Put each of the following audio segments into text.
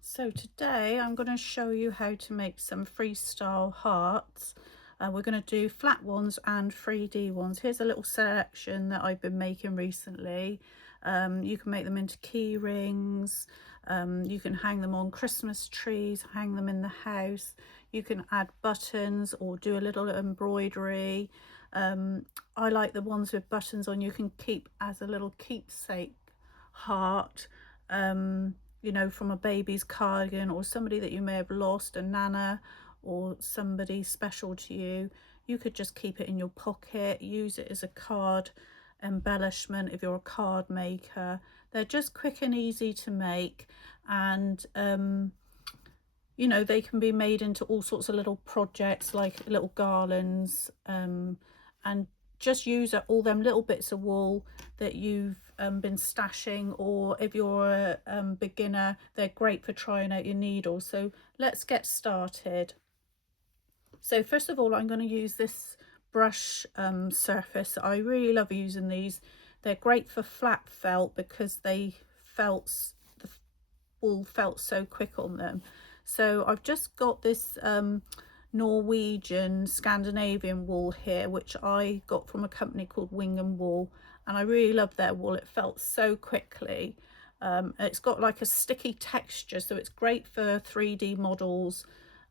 So today I'm going to show you how to make some freestyle hearts. We're going to do flat ones and 3D ones. Here's a little selection that I've been making recently. You can make them into key rings. You can hang them on Christmas trees, hang them in the house. You can add buttons or do a little embroidery. I like the ones with buttons on. You can keep as a little keepsake heart. You know, from a baby's cardigan or somebody that you may have lost, a nana or somebody special to you. You could just keep it in your pocket, use it as a card embellishment if you're a card maker. They're just quick and easy to make, and you know, they can be made into all sorts of little projects like little garlands, and just use all them little bits of wool that you've been stashing, or if you're a beginner, they're great for trying out your needles. So let's get started. So first of all, I'm going to use this brush surface. I really love using these. They're great for flat felt because the wool felt so quick on them. So I've just got this Norwegian Scandinavian wool here, which I got from a company called Wingham wool, and I really love their wool. It felt so quickly. It's got like a sticky texture, so it's great for 3D models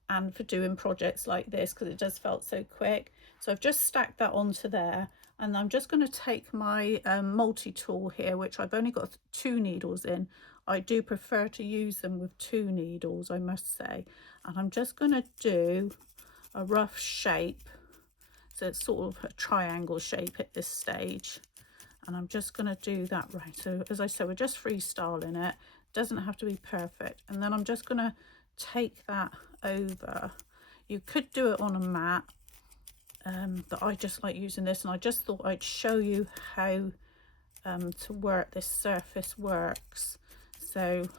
and for doing projects like this because it does felt so quick. So I've just stacked that onto there, and I'm just going to take my multi-tool here, which I've only got 2 needles in. I do prefer to use them with 2 needles, I must say. And I'm just going to do a rough shape, so it's sort of a triangle shape at this stage, and I'm just going to do that right. So as I said, we're just freestyling it, doesn't have to be perfect. And then I'm just going to take that over. You could do it on a mat, but I just like using this, and I just thought I'd show you how to work this surface works. So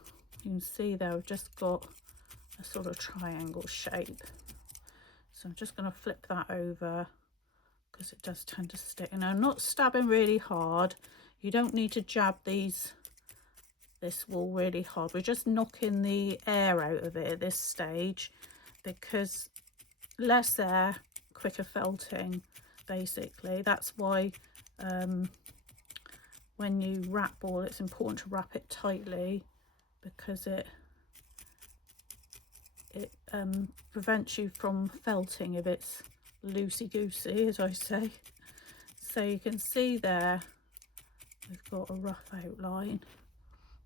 you can see there I've just got a sort of triangle shape. So I'm just going to flip that over because it does tend to stick. And I'm not stabbing really hard. You don't need to jab this wool really hard. We're just knocking the air out of it at this stage, because less air, quicker felting, basically. That's why when you wrap wool, it's important to wrap it tightly, because it prevents you from felting if it's loosey-goosey, as I say. So you can see there we've got a rough outline.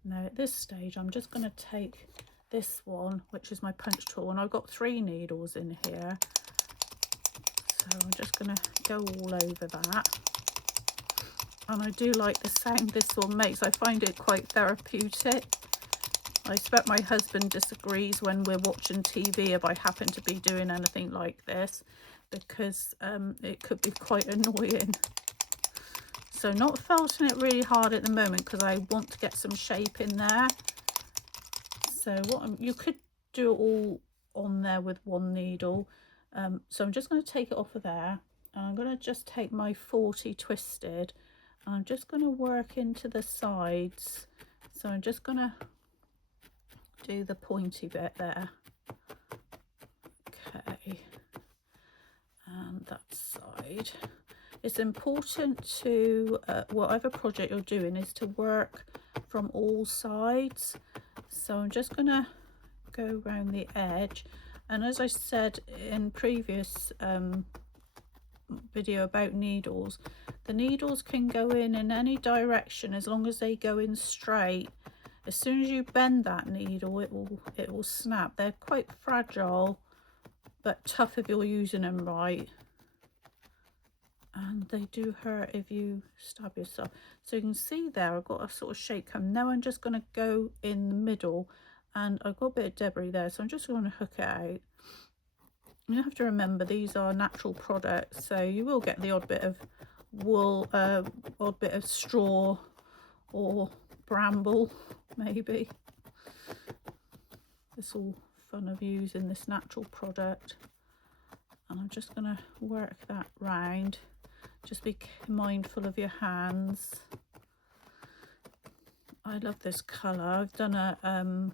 Now at this stage I'm just going to take this one, which is my punch tool, and I've got 3 needles in here, so I'm just going to go all over that. And I do like the sound this one makes. I find it quite therapeutic. I expect my husband disagrees when we're watching TV if I happen to be doing anything like this, because it could be quite annoying. So not felting it really hard at the moment because I want to get some shape in there. So you could do it all on there with 1 needle. So I'm just going to take it off of there, and I'm going to just take my 40 twisted, and I'm just going to work into the sides. So I'm just going to do the pointy bit there. Okay, and that side. It's important to, whatever project you're doing, is to work from all sides. So I'm just going to go around the edge, and as I said in previous video about needles, the needles can go in any direction as long as they go in straight. As soon as you bend that needle, it will snap. They're quite fragile but tough if you're using them right, and they do hurt if you stab yourself. So you can see there I've got a sort of shape come. Now I'm just going to go in the middle, and I've got a bit of debris there, so I'm just going to hook it out. You have to remember these are natural products, so you will get the odd bit of wool, odd bit of straw or bramble maybe. It's all fun of using this natural product. And I'm just going to work that round. Just be mindful of your hands. I love this colour. I've done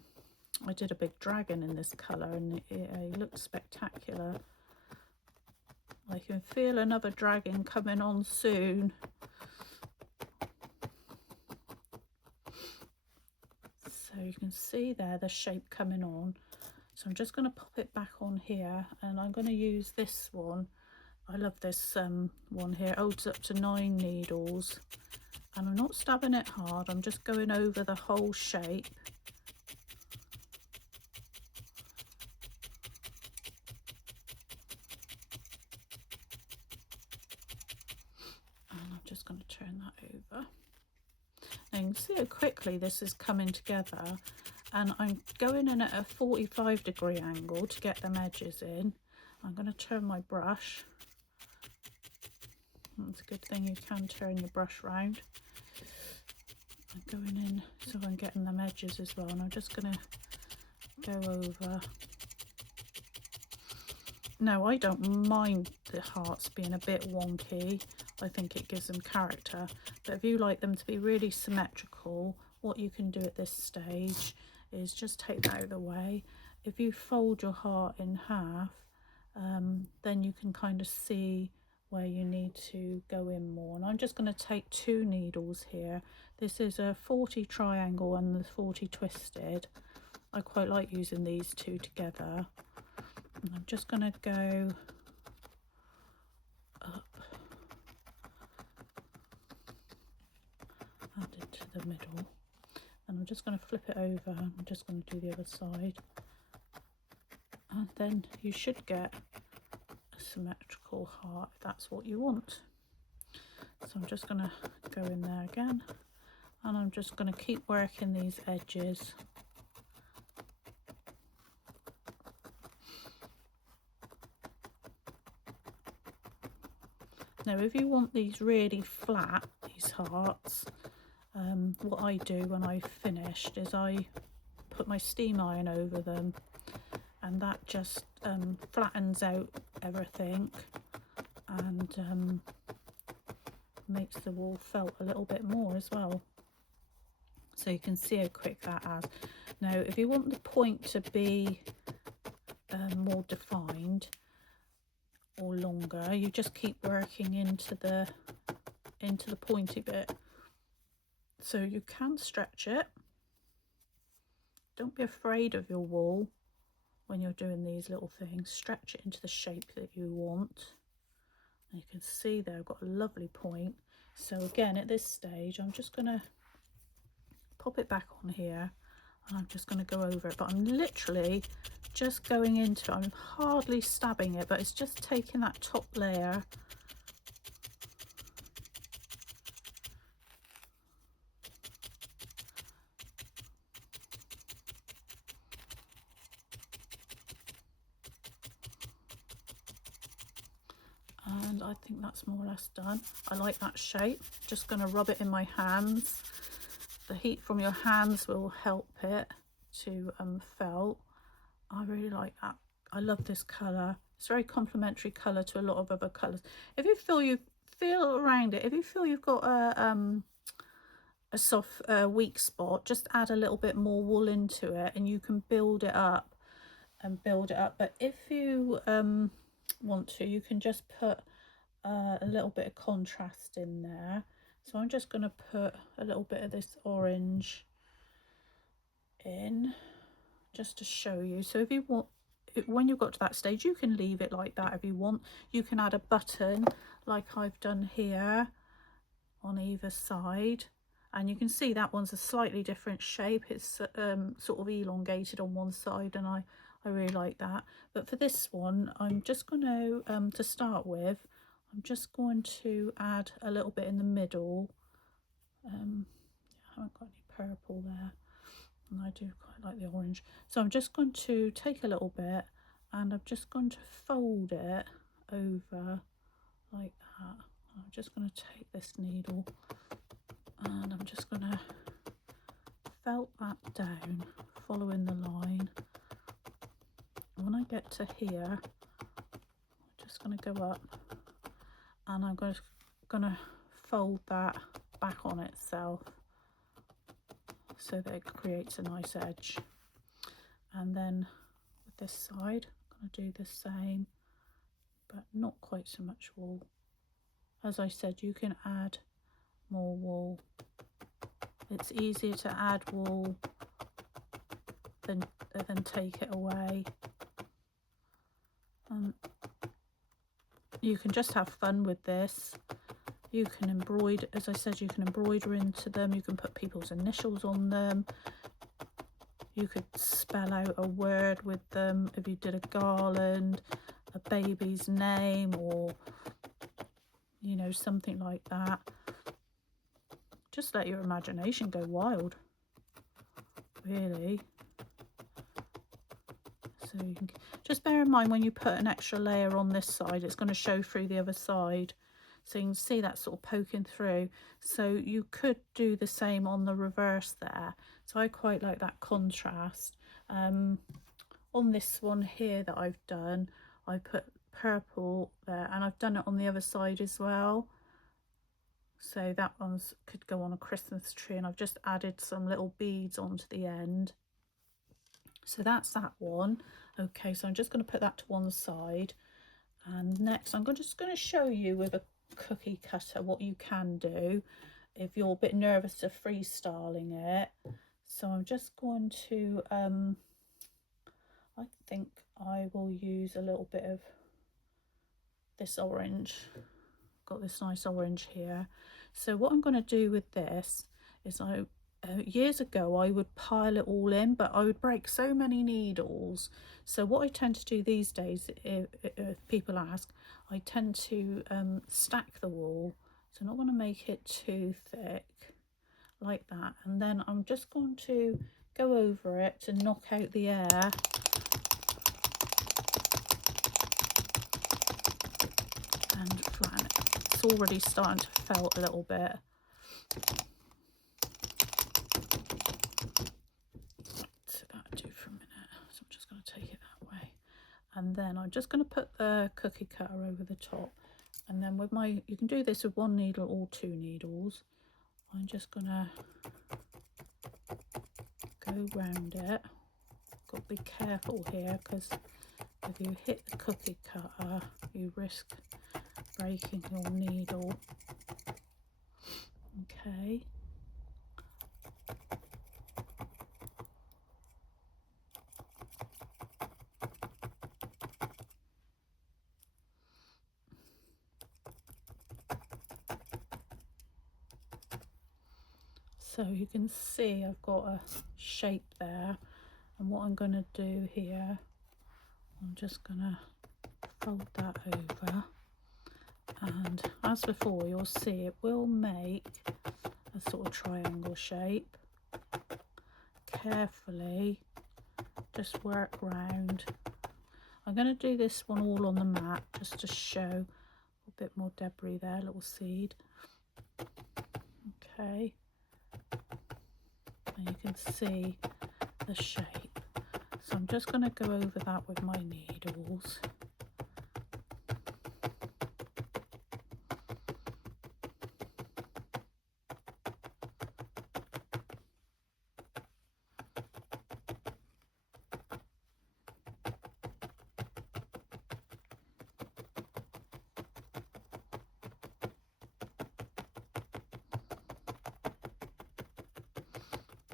I did a big dragon in this colour, and it looked spectacular. I can feel another dragon coming on soon. So you can see there the shape coming on. So I'm just going to pop it back on here, and I'm going to use this one. I love this one here. It holds up to 9 needles, and I'm not stabbing it hard. I'm just going over the whole shape. And I'm just going to turn that over. Now you can see how quickly this is coming together, and I'm going in at a 45-degree angle to get them edges in. I'm going to turn my brush. It's a good thing you can turn your brush round. I'm going in so I'm getting them edges as well, and I'm just going to go over. Now, I don't mind the hearts being a bit wonky. I think it gives them character, but if you like them to be really symmetrical, what you can do at this stage is just take that out of the way. If you fold your heart in half, then you can kind of see where you need to go in more. And I'm just going to take 2 needles here. This is a 40 triangle and the 40 twisted. I quite like using these 2 together. And I'm just going to go up and into the middle, and I'm just going to flip it over. I'm just going to do the other side, and then you should get a symmetrical heart if that's what you want. So I'm just going to go in there again, and I'm just going to keep working these edges. Now if you want these really flat, these hearts, what I do when I've finished is I put my steam iron over them, and that just flattens out everything and makes the wool felt a little bit more as well. So you can see how quick that has. Now if you want the point to be more defined or longer, you just keep working into the pointy bit. So you can stretch it. Don't be afraid of your wool when you're doing these little things. Stretch it into the shape that you want. And you can see there I've got a lovely point. So again, at this stage, I'm just going to pop it back on here, and I'm just going to go over it, but I'm literally just going into it. I'm hardly stabbing it, but it's just taking that top layer and I think that's more or less done. I like that shape. Just going to rub it in my hands. The heat from your hands will help it to felt. I really like that. I love this colour. It's a very complementary colour to a lot of other colours. If you feel around it, if you feel you've got a soft weak spot, just add a little bit more wool into it, and you can build it up and build it up. But if you want to, you can just put a little bit of contrast in there. So I'm just going to put a little bit of this orange in just to show you. So if you want, when you've got to that stage, you can leave it like that if you want. You can add a button like I've done here on either side, and you can see that one's a slightly different shape. It's sort of elongated on one side, and I really like that. But for this one, I'm just going to start with, I'm just going to add a little bit in the middle. I haven't got any purple there, and I do quite like the orange. So I'm just going to take a little bit, and I'm just going to fold it over like that. I'm just going to take this needle, and I'm just going to felt that down, following the line. When I get to here, I'm just going to go up, and I'm going to fold that back on itself so that it creates a nice edge. And then with this side, I'm going to do the same, but not quite so much wool. As I said, you can add more wool. It's easier to add wool than take it away. You can just have fun with this. You can embroider, as I said, you can embroider into them. You can put people's initials on them. You could spell out a word with them if you did a garland, a baby's name, or, you know, something like that. Just let your imagination go wild, really. So you can just bear in mind when you put an extra layer on this side, it's going to show through the other side. So you can see that sort of poking through. So you could do the same on the reverse there. So I quite like that contrast. On this one here that I've done, I put purple there, and I've done it on the other side as well. So that one's could go on a Christmas tree, and I've just added some little beads onto the end. So that's that one. Okay, so I'm just going to put that to one side. And next I'm just going to show you with a cookie cutter what you can do if you're a bit nervous of freestyling it. So I'm just going to, I think I will use a little bit of this orange. Got this nice orange here. So what I'm going to do with this is years ago I would pile it all in, but I would break so many needles. So what I tend to do these days, if people ask, I tend to stack the wool. So I'm not going to make it too thick like that, and then I'm just going to go over it to knock out the air. And flatten it. It's already starting to felt a little bit. So that'll do for a minute. So I'm just going to take it that way. And then I'm just going to put the cookie cutter over the top. And then with my, you can do this with one needle or two needles. I'm just going to go round it. Got to be careful here, because if you hit the cookie cutter, you risk breaking your needle. Okay. So you can see I've got a shape there, and what I'm going to do here, I'm just going to fold that over, and as before you'll see it will make a sort of triangle shape. Carefully just work round. I'm going to do this one all on the mat just to show a bit more debris there, little seed. Okay, and you can see the shape. So I'm just going to go over that with my needles.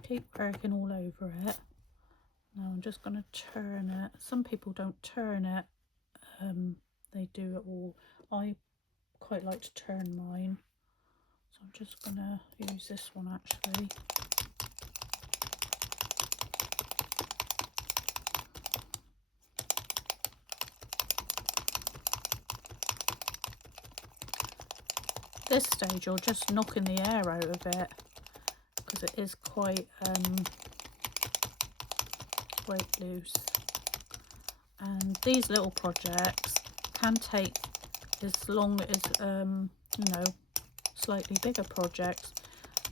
Keep working all over it. Now I'm just going to turn it. Some people don't turn it, they do it all. I quite like to turn mine, so I'm just going to use this one actually. This stage you're just knocking the air out of it, because it is quite loose. And these little projects can take as long as you know, slightly bigger projects.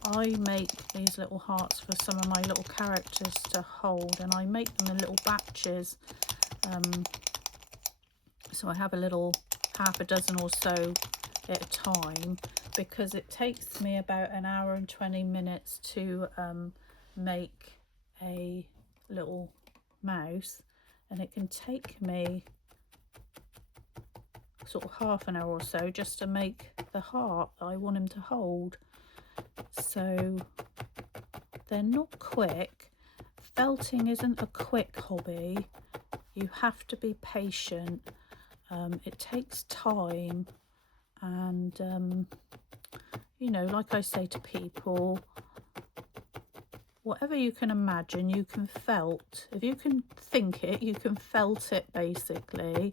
I make these little hearts for some of my little characters to hold, and I make them in little batches. So I have a little half a dozen or so at a time, because it takes me about an hour and 20 minutes to make a little mouse, and it can take me sort of half an hour or so just to make the heart that I want him to hold. So they're not quick. Felting isn't a quick hobby. You have to be patient. It takes time, and you know, like I say to people, whatever you can imagine, you can felt. If you can think it, you can felt it, basically.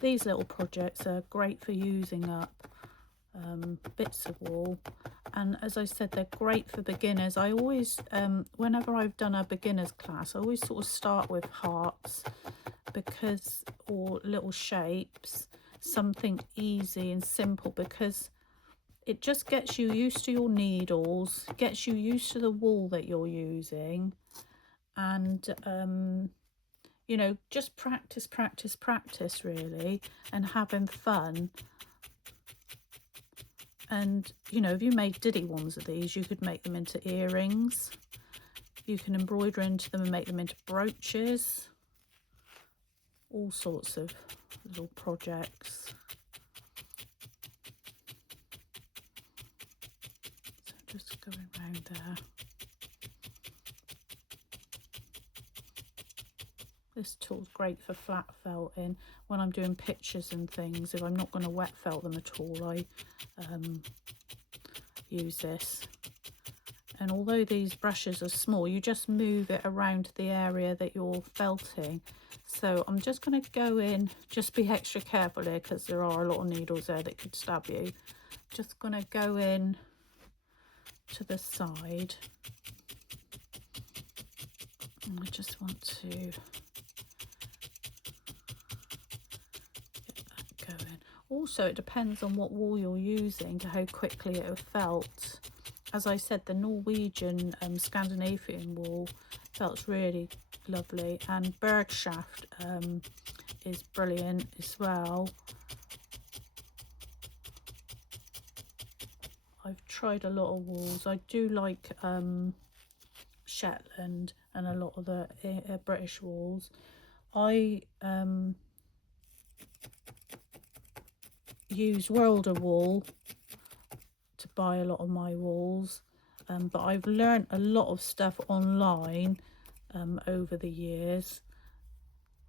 These little projects are great for using up bits of wool, and as I said, they're great for beginners. I always, whenever I've done a beginner's class, I always sort of start with hearts, because, or little shapes, something easy and simple, because it just gets you used to your needles, gets you used to the wool that you're using, and you know, just practice really, and having fun. And you know, if you made diddy ones of these, you could make them into earrings, you can embroider into them and make them into brooches, all sorts of little projects. So just going around there. This tool's great for flat felting when I'm doing pictures and things. If I'm not going to wet felt them at all, I use this. And although these brushes are small, you just move it around the area that you're felting. So I'm just going to go in, just be extra careful here because there are a lot of needles there that could stab you. Just going to go in to the side. And I just want to get that going. Also, it depends on what wool you're using to how quickly it will felt. As I said, the Norwegian Scandinavian wool felts really lovely, and Bergschaft is brilliant as well. I've tried a lot of wools. I do like Shetland and a lot of the British wools. I use Worlder wool to buy a lot of my wools, but I've learned a lot of stuff online over the years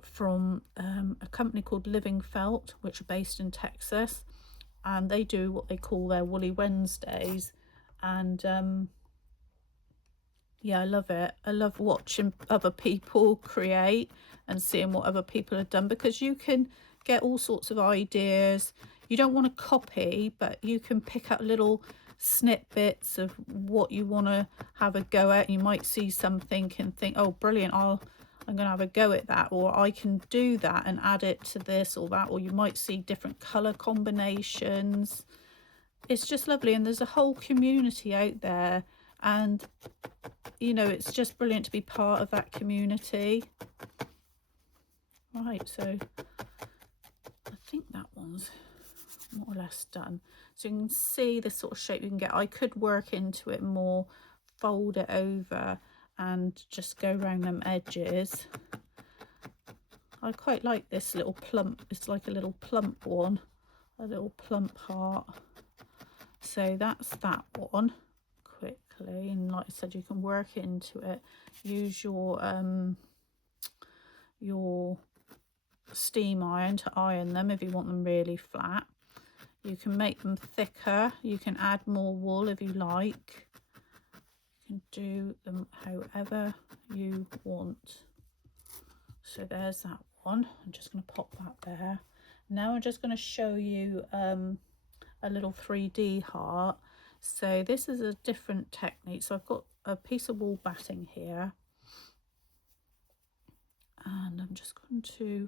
from a company called Living Felt, which are based in Texas, and they do what they call their Woolly Wednesdays, and yeah, I love it. I love watching other people create and seeing what other people have done, because you can get all sorts of ideas. You don't want to copy, but you can pick up little snippets of what you want to have a go at. You might see something and think, oh brilliant, I'm going to have a go at that, or I can do that and add it to this or that. Or you might see different color combinations. It's just lovely, and there's a whole community out there, and you know, it's just brilliant to be part of that community. Right, so I think that one's more or less done. So you can see the sort of shape you can get. I could work into it more, fold it over and just go around them edges. I quite like this little plump, it's like a little plump one, a little plump heart. So that's that one quickly, and like I said, you can work into it. Use your steam iron to iron them if you want them really flat. You can make them thicker, you can add more wool if you like. You can do them however you want. So there's that one. I'm just going to pop that there. Now I'm just going to show you a little 3D heart. So this is a different technique. So I've got a piece of wool batting here, and I'm just going to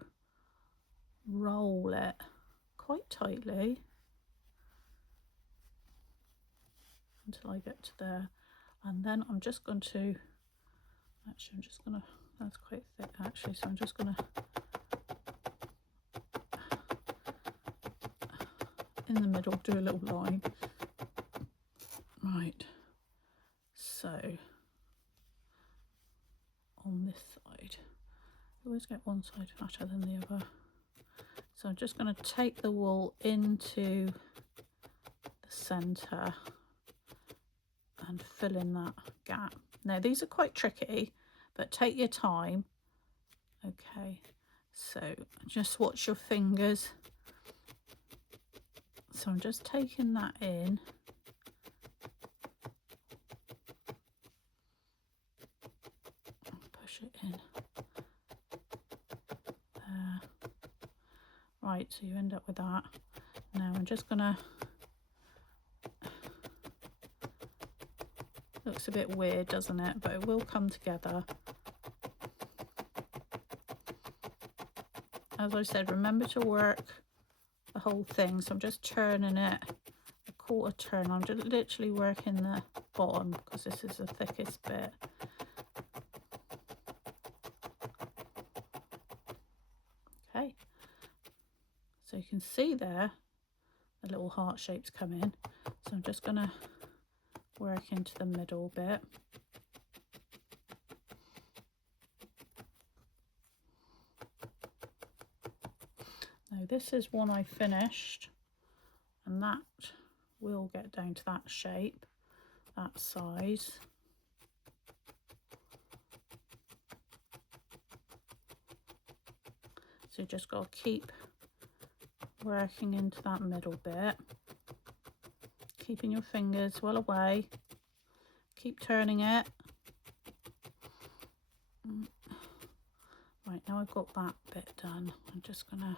roll it quite tightly until I get to there, and then I'm just going to, actually I'm just going to, that's quite thick actually, so I'm just going to, in the middle, do a little line, Right, so on this side, you always get one side fatter than the other. So I'm just going to take the wool into the centre and fill in that gap. Now these are quite tricky, but take your time. Okay, so just watch your fingers. So I'm just taking that in. Push it in. There. Right, so you end up with that. Now I'm just gonna, looks a bit weird, doesn't it? But it will come together. As I said, remember to work the whole thing. So I'm just turning it a quarter turn. I'm just literally working the bottom because this is the thickest bit. Okay, so you can see there the little heart shapes come in. So I'm just going to work into the middle bit. Now this is one I finished, and that will get down to that shape, that size. So you just got to keep working into that middle bit, keeping your fingers well away, keep turning it. Right, now I've got that bit done, I'm just gonna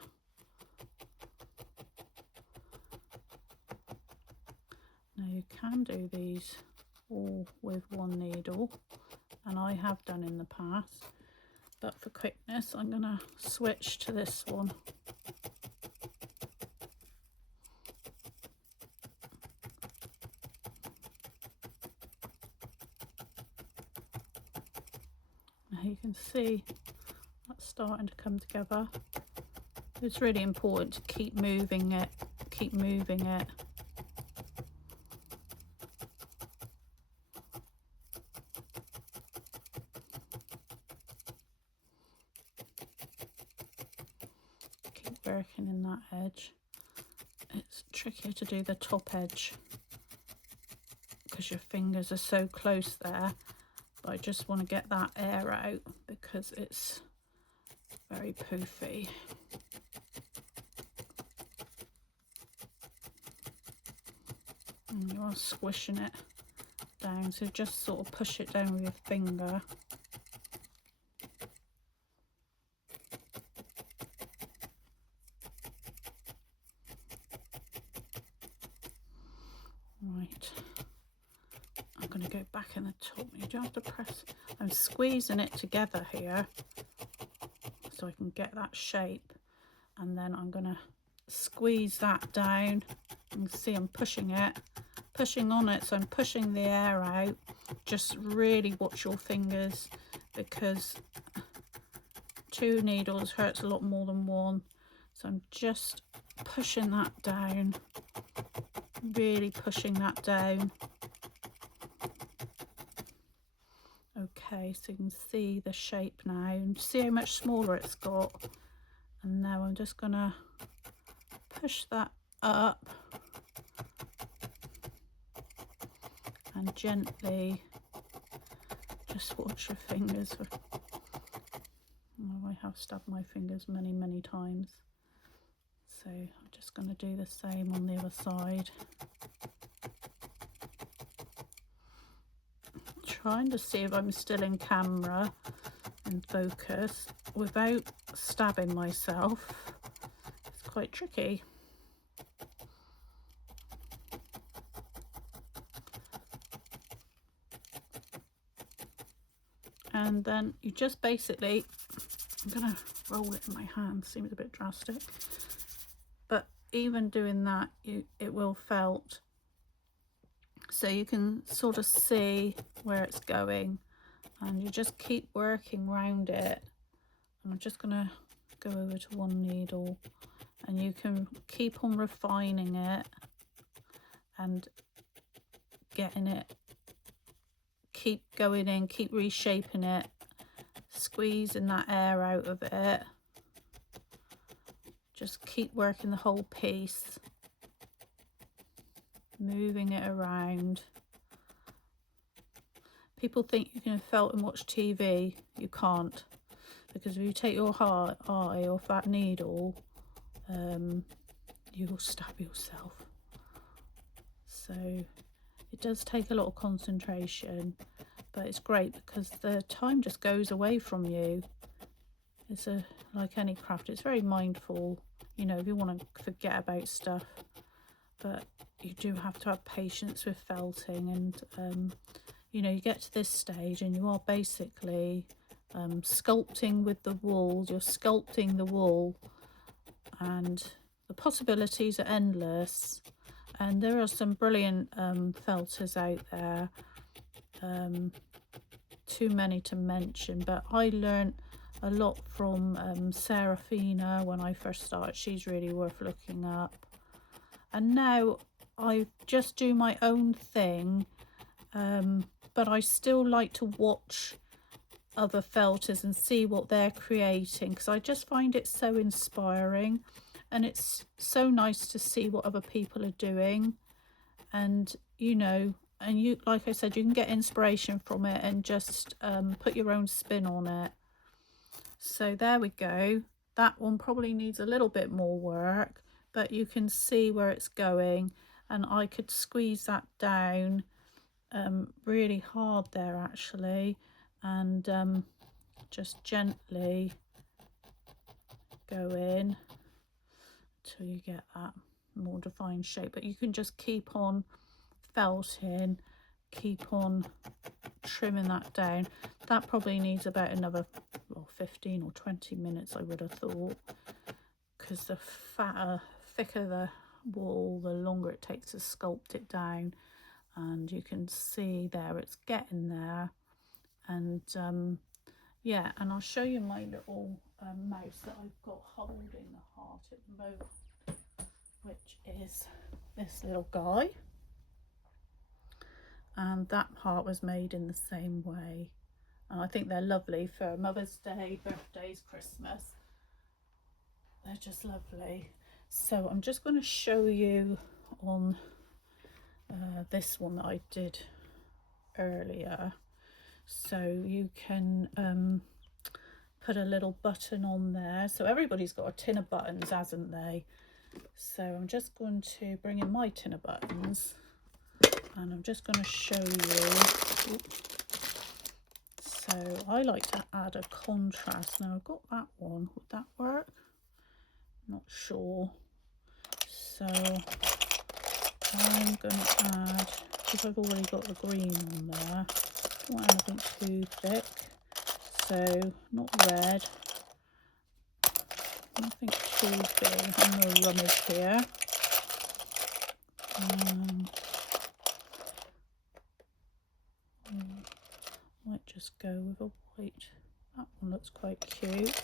now you can do these all with one needle, and I have done in the past, but for quickness I'm gonna switch to this one. Now you can see that's starting to come together. It's really important to keep moving it, keep moving it. Keep working in that edge. It's trickier to do the top edge because your fingers are so close there, but I just want to get that air out because it's very poofy. And you are squishing it down, so just sort of push it down with your finger. Right, I'm going to go back in the top. You don't have to press. I'm squeezing it together here so I can get that shape, and then I'm going to squeeze that down. You can see I'm pushing it, pushing on it, so I'm pushing the air out. Just really watch your fingers because 2 needles hurts a lot more than 1. So I'm just pushing that down, really pushing that down. Okay, so you can see the shape now, and see how much smaller it's got. And now I'm just gonna push that up and gently just watch your fingers. Oh, I have stabbed my fingers many times, so I'm just going to do the same on the other side. Trying to see if I'm still in camera and focus without stabbing myself. It's quite tricky. And then you just basically, I'm going to roll it in my hand, seems a bit drastic, but even doing that, it will felt, so you can sort of see where it's going, and you just keep working around it. And I'm just going to go over to one needle, and you can keep on refining it and getting it, keep going in, keep reshaping it, squeezing that air out of it. Just keep working the whole piece, moving it around. People think you can felt and watch TV. You can't, because if you take your eye off that needle, you'll stab yourself. So it does take a lot of concentration, but it's great because the time just goes away from you. It's like any craft, it's very mindful, you know, if you want to forget about stuff, but you do have to have patience with felting. And you know, you get to this stage and you are basically sculpting with the wool. You're sculpting the wool, and the possibilities are endless. And there are some brilliant felters out there, too many to mention, but I learned a lot from Serafina when I first started. She's really worth looking up. And now I just do my own thing, but I still like to watch other felters and see what they're creating, because I just find it so inspiring, and it's so nice to see what other people are doing. And you know, and you, like I said, you can get inspiration from it and just put your own spin on it. So there we go. That one probably needs a little bit more work, but you can see where it's going, and I could squeeze that down really hard there actually, and just gently go in till you get that more defined shape. But you can just keep on felting, keep on trimming that down. That probably needs about another 15 or 20 minutes, I would have thought, because the thicker the wool, the longer it takes to sculpt it down. And you can see there it's getting there. And yeah, and I'll show you my little mouse that I've got holding the heart at the moment, which is this little guy. And that heart was made in the same way, and I think they're lovely for Mother's Day, birthdays, Christmas. They're just lovely. So I'm just going to show you on this one that I did earlier. So you can put a little button on there. So everybody's got a tin of buttons, hasn't they? So I'm just going to bring in my tin of buttons, and I'm just going to show you. So I like to add a contrast. Now I've got that one. Would that work? Not sure. So I'm going to add, because I've already got the green on there, I don't want anything too thick. So not red, nothing too big. I'm going to rummage here. Might just go with a white. That one looks quite cute.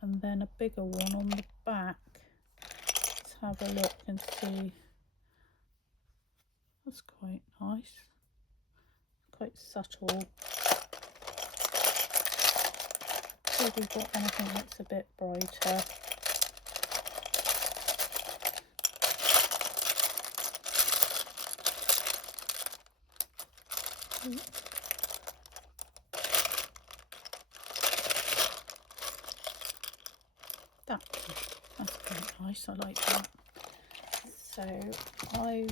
And then a bigger one on the back. Let's have a look and see. That's quite nice. Quite subtle. See if we've got anything that's a bit brighter. That's quite nice. I like that. So I'm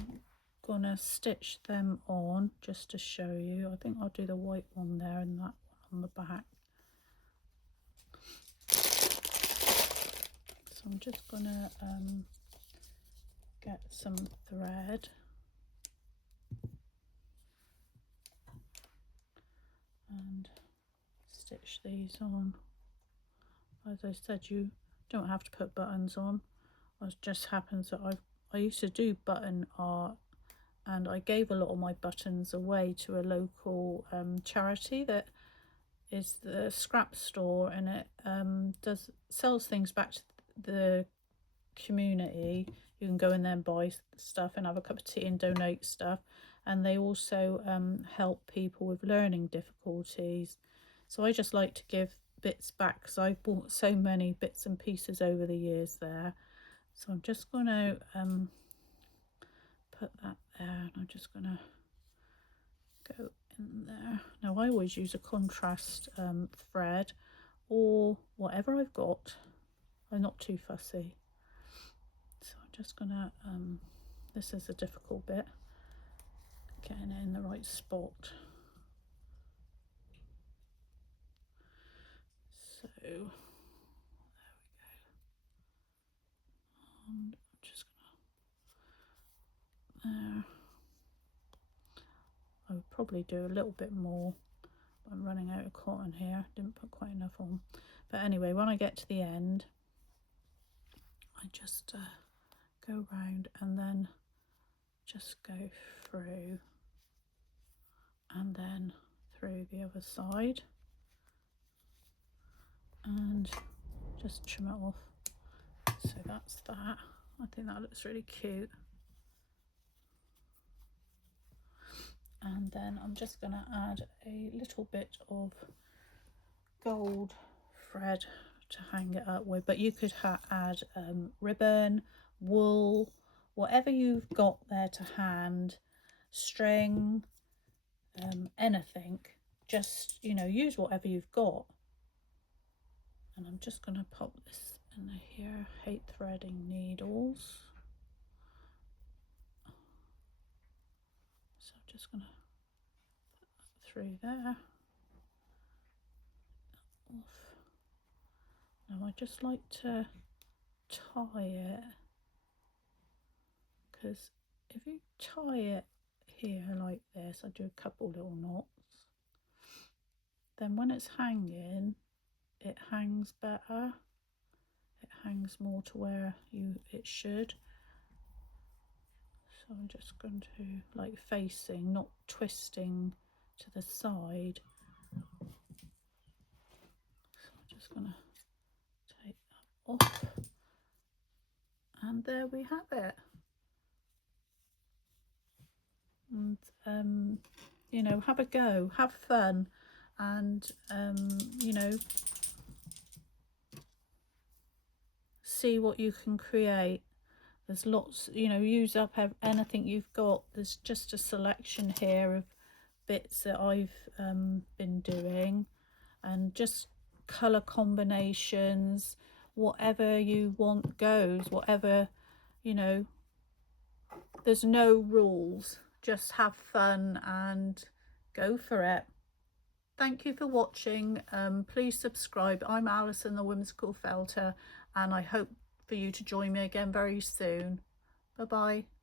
gonna stitch them on just to show you. I think I'll do the white one there and that one on the back. So I'm just gonna get some thread and stitch these on. As I said, you don't have to put buttons on. It just happens that I used to do button art, and I gave a lot of my buttons away to a local charity that is the scrap store, and it sells things back to the community. You can go in there and buy stuff and have a cup of tea and donate stuff. and they also help people with learning difficulties. So I just like to give bits back because I've bought so many bits and pieces over the years there. So I'm just going to put that there, and I'm just going to go in there. Now I always use a contrast thread or whatever I've got. I'm not too fussy. So I'm just going to, this is a difficult bit, getting it in the right spot. So there we go. And I'm just gonna there. I would probably do a little bit more. I'm running out of cotton here. Didn't put quite enough on. But anyway, when I get to the end, I just go round and then just go through and then through the other side and just trim it off. So that's that. I think that looks really cute. And then I'm just going to add a little bit of gold thread to hang it up with, but you could add ribbon, wool, whatever you've got there to hand, string, anything. Just, you know, use whatever you've got. And I'm just going to pop this in here, hate threading needles. So I'm just going to put that through there. Off. Now I just like to tie it, because if you tie it here like this, I do a couple little knots, then when it's hanging, it hangs better. It hangs more to where it should. So I'm just going to, like, facing, not twisting to the side. So I'm just going to take that off, and there we have it. And you know, have a go, have fun, and you know, see what you can create. There's lots, you know, use up anything you've got. There's just a selection here of bits that I've been doing, and just colour combinations, whatever you want goes, whatever, you know, there's no rules, just have fun and go for it. Thank you for watching. Please subscribe. I'm Alison, the Whimsical Felter, and I hope for you to join me again very soon. Bye bye.